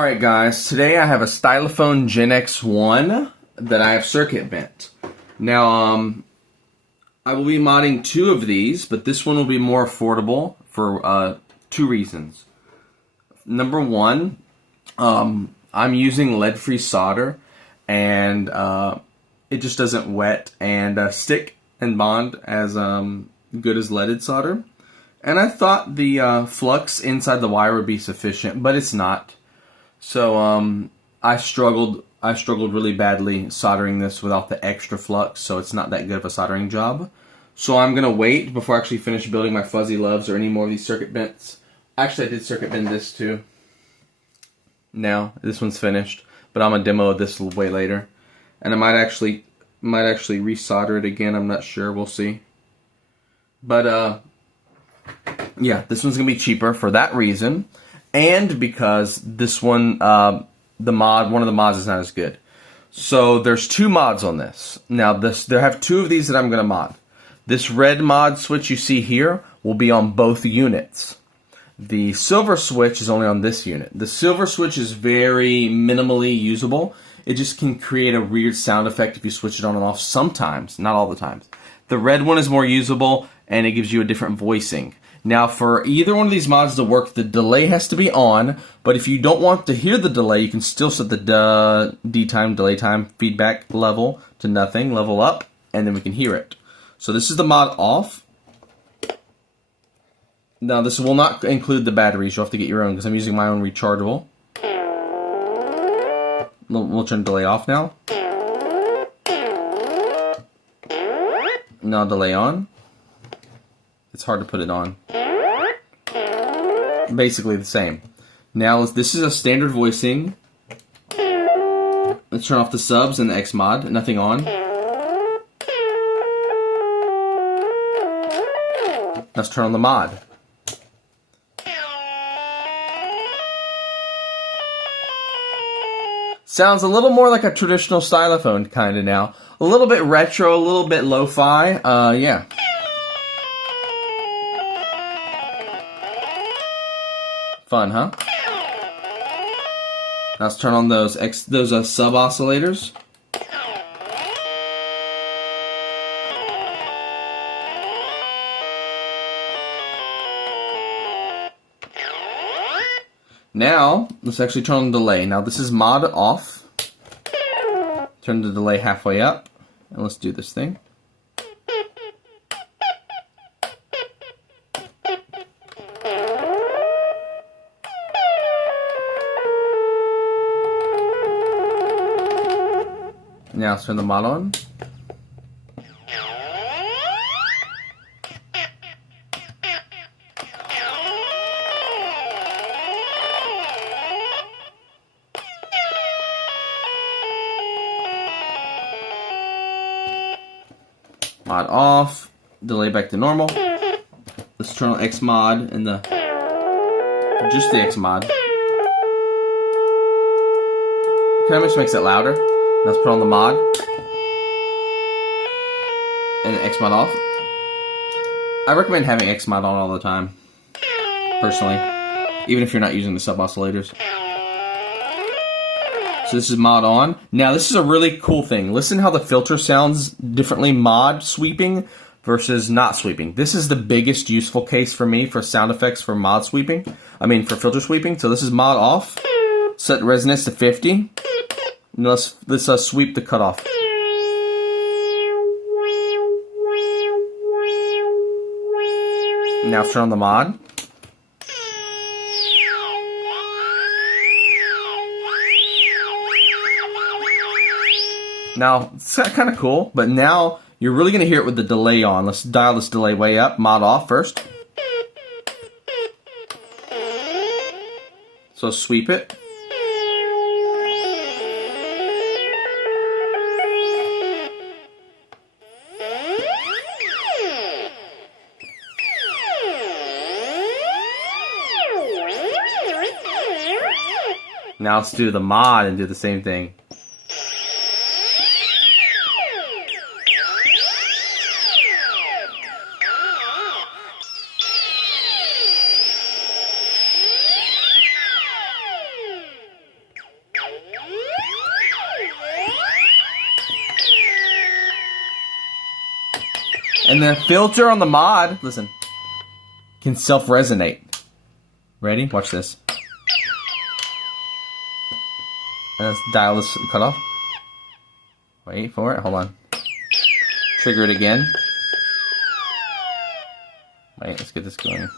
Alright guys, today I have a Stylophone Gen X-1 that I have circuit bent. Now, I will be modding two of these, but this one will be more affordable for two reasons. Number one, I'm using lead-free solder, and it just doesn't wet and stick and bond as good as leaded solder. And I thought the flux inside the wire would be sufficient, but it's not. So I struggled really badly soldering this without the extra flux, so it's not that good of a soldering job. So I'm gonna wait before I actually finish building my fuzzy loves or any more of these circuit bents. Actually, I did circuit bend this too. Now this one's finished, but I'm gonna demo this way later, and I might actually resolder it again. I'm not sure. We'll see. But yeah, this one's gonna be cheaper for that reason. And because this one, one of the mods is not as good. So there's two mods on this. Now there have two of these that I'm going to mod. This red mod switch you see here will be on both units. The silver switch is only on this unit. The silver switch is very minimally usable. It just can create a weird sound effect if you switch it on and off sometimes, not all the times. The red one is more usable and it gives you a different voicing. Now, for either one of these mods to work, the delay has to be on, but if you don't want to hear the delay, you can still set the D time, delay time, feedback level to nothing, level up, and then we can hear it. So this is the mod off. Now, this will not include the batteries. You'll have to get your own, because I'm using my own rechargeable. We'll turn delay off now. Now delay on. It's hard to put it on. Basically the same. Now this is a standard voicing. Let's turn off the subs and the X mod. Nothing on. Let's turn on the mod. Sounds a little more like a traditional stylophone kind of now. A little bit retro, a little bit lo-fi. Yeah. Fun, huh? Now let's turn on those sub oscillators. Now let's actually turn on the delay. Now this is mod off. Turn the delay halfway up, and let's do this thing. Now let's turn the mod on. Mod off. Delay back to normal. Let's turn on X mod and just the X mod. Kind of just makes it louder. Let's put on the mod and X mod off. I recommend having X mod on all the time, personally, even if you're not using the sub oscillators. So this is mod on. Now this is a really cool thing. Listen how the filter sounds differently mod sweeping versus not sweeping. This is the biggest useful case for me for sound effects for mod sweeping. I mean for filter sweeping. So this is mod off. Set resonance to 50. Now let's sweep the cutoff. Now turn on the mod. Now it's kind of cool, but now you're really going to hear it with the delay on. Let's dial this delay way up. Mod off first. So sweep it. Now let's do the mod and do the same thing. And the filter on the mod, listen, can self-resonate. Ready? Watch this. And let's dial this cut off. Wait for it. Hold on. Trigger it again. Wait, let's get this going.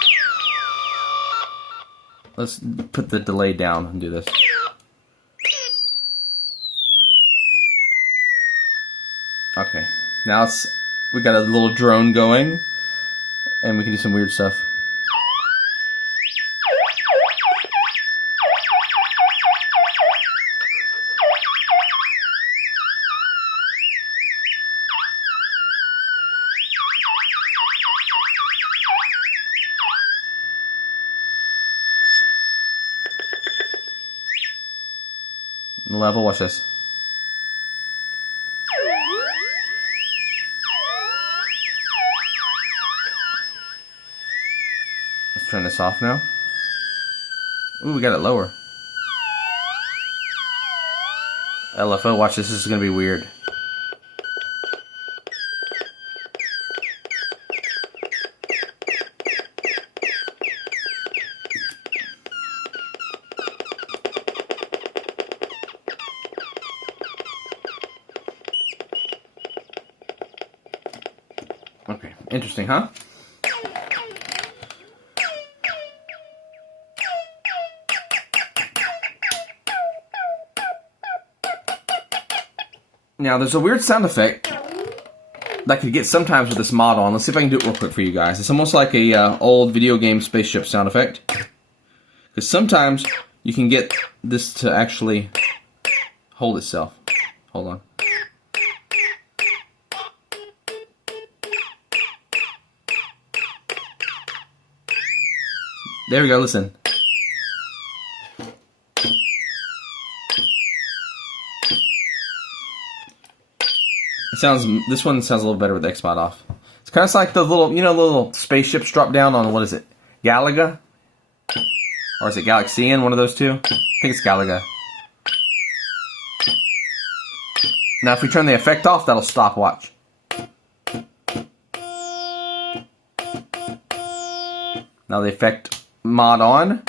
Let's put the delay down and do this. Okay. Now we got a little drone going, and we can do some weird stuff. Level, watch this. Let's turn this off now. Ooh, we got it lower. LFO, watch this. This is gonna be weird. Okay, interesting, huh? Now, there's a weird sound effect that I could get sometimes with this mod on. Let's see if I can do it real quick for you guys. It's almost like a old video game spaceship sound effect. Because sometimes you can get this to actually hold itself. Hold on. There we go, listen. This one sounds a little better with the X-Mod off. It's kind of like the little, the little spaceships drop down on, what is it? Galaga? Or is it Galaxian? One of those two? I think it's Galaga. Now if we turn the effect off, that'll stop, watch. Now the effect mod on.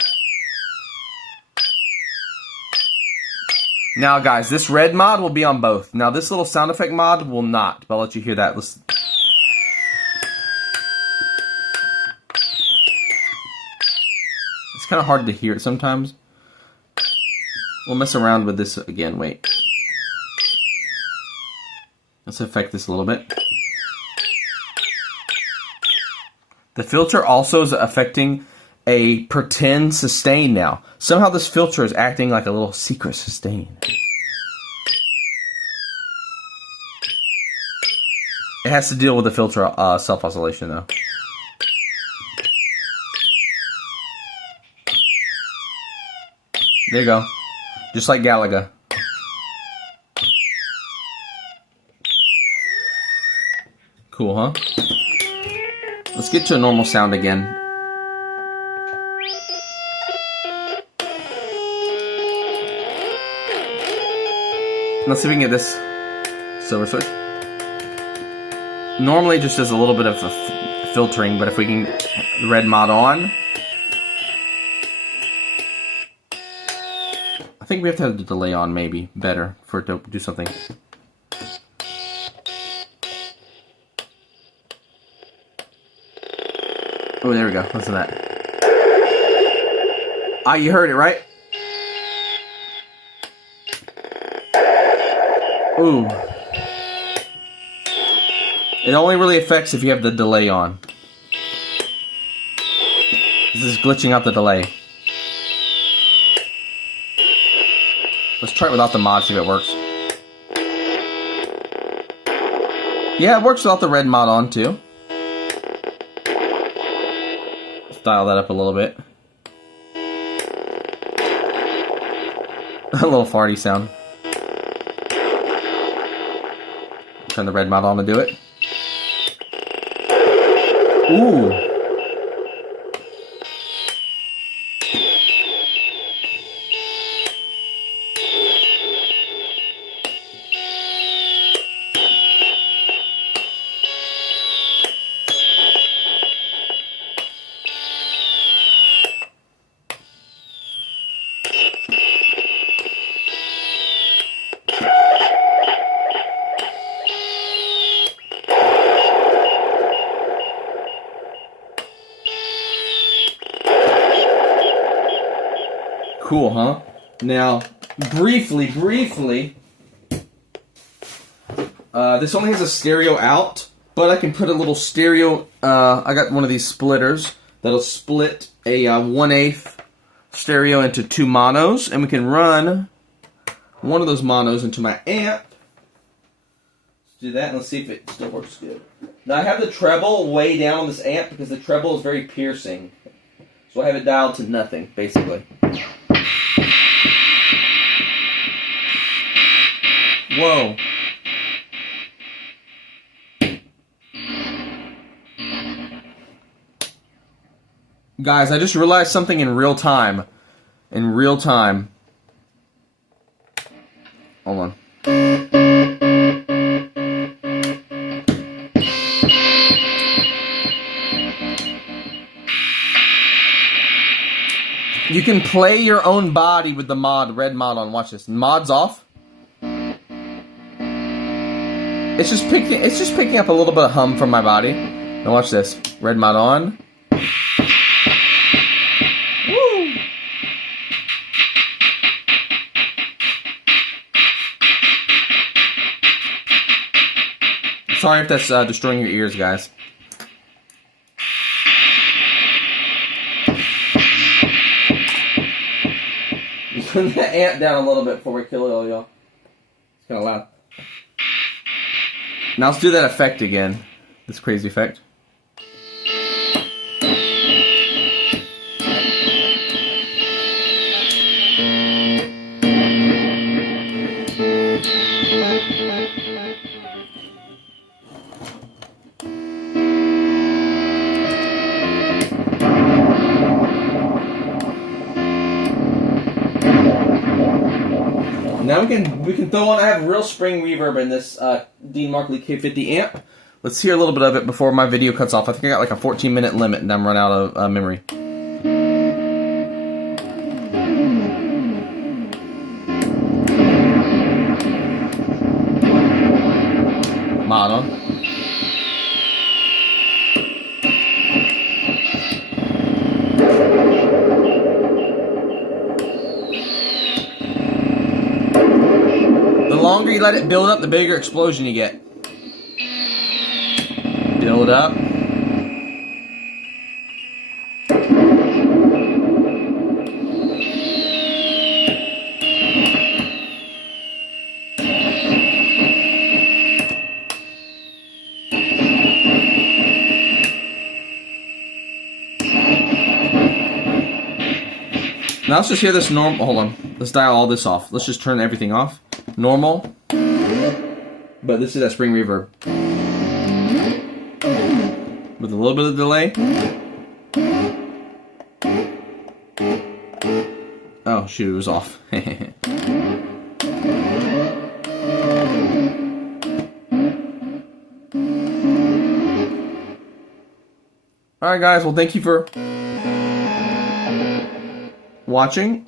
Now guys, this red mod will be on both. Now this little sound effect mod will not, but I'll let you hear that. Listen. It's kind of hard to hear it sometimes. We'll mess around with this again, wait. Let's affect this a little bit. The filter also is affecting a pretend sustain now. Somehow this filter is acting like a little secret sustain. It has to deal with the filter self-oscillation though. There you go. Just like Galaga. Cool, huh? Let's get to a normal sound again. Let's see if we can get this silver switch. Normally it just does a little bit of filtering, but if we can get the red mod on. I think we have to have the delay on maybe better for it to do something. Oh, there we go. Listen to that. Ah, you heard it, right? Ooh. It only really affects if you have the delay on. This is glitching out the delay. Let's try it without the mod, see if it works. Yeah, it works without the red mod on too. Let's dial that up a little bit. A little farty sound. Turn the red mod on to do it. Ooh. Cool, huh? Now, briefly, this only has a stereo out, but I can put a little stereo, I got one of these splitters that'll split a 1/8 stereo into 2 monos, and we can run one of those monos into my amp. Let's do that, and let's see if it still works good. Now, I have the treble way down on this amp because the treble is very piercing. So I have it dialed to nothing, basically. Whoa. Guys, I just realized something in real time. Hold on. You can play your own body with the red mod on. Watch this. Mod's off. It's just picking up a little bit of hum from my body. Now watch this. Red mod on. Woo! Sorry if that's destroying your ears, guys. Turn that amp down a little bit before we kill it all, y'all. It's kind of loud. Now let's do that effect again. This crazy effect. Now we can throw on. I have real spring reverb in this Dean Markley K50 amp. Let's hear a little bit of it before my video cuts off. I think I got like a 14-minute limit and I'm run out of memory. Mod on. The longer you let it build up, the bigger explosion you get. Build up. Now let's just hear this normal. Hold on. Let's dial all this off. Let's just turn everything off. Normal. But this is that spring reverb. With a little bit of delay. Oh, shoot, it was off. Alright guys, well thank you for watching.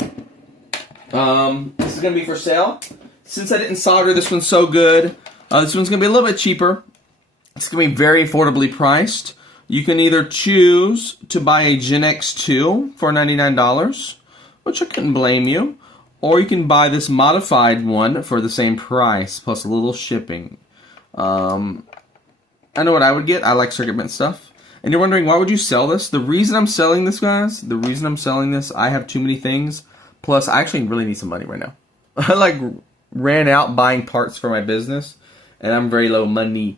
This is going to be for sale. Since I didn't solder this one so good, this one's going to be a little bit cheaper. It's going to be very affordably priced. You can either choose to buy a Gen X2 for $99, which I couldn't blame you, or you can buy this modified one for the same price, plus a little shipping. I know what I would get. I like circuit bent stuff. And you're wondering, why would you sell this? The reason I'm selling this, guys, I have too many things. Plus, I actually really need some money right now. I ran out buying parts for my business, and I'm very low money.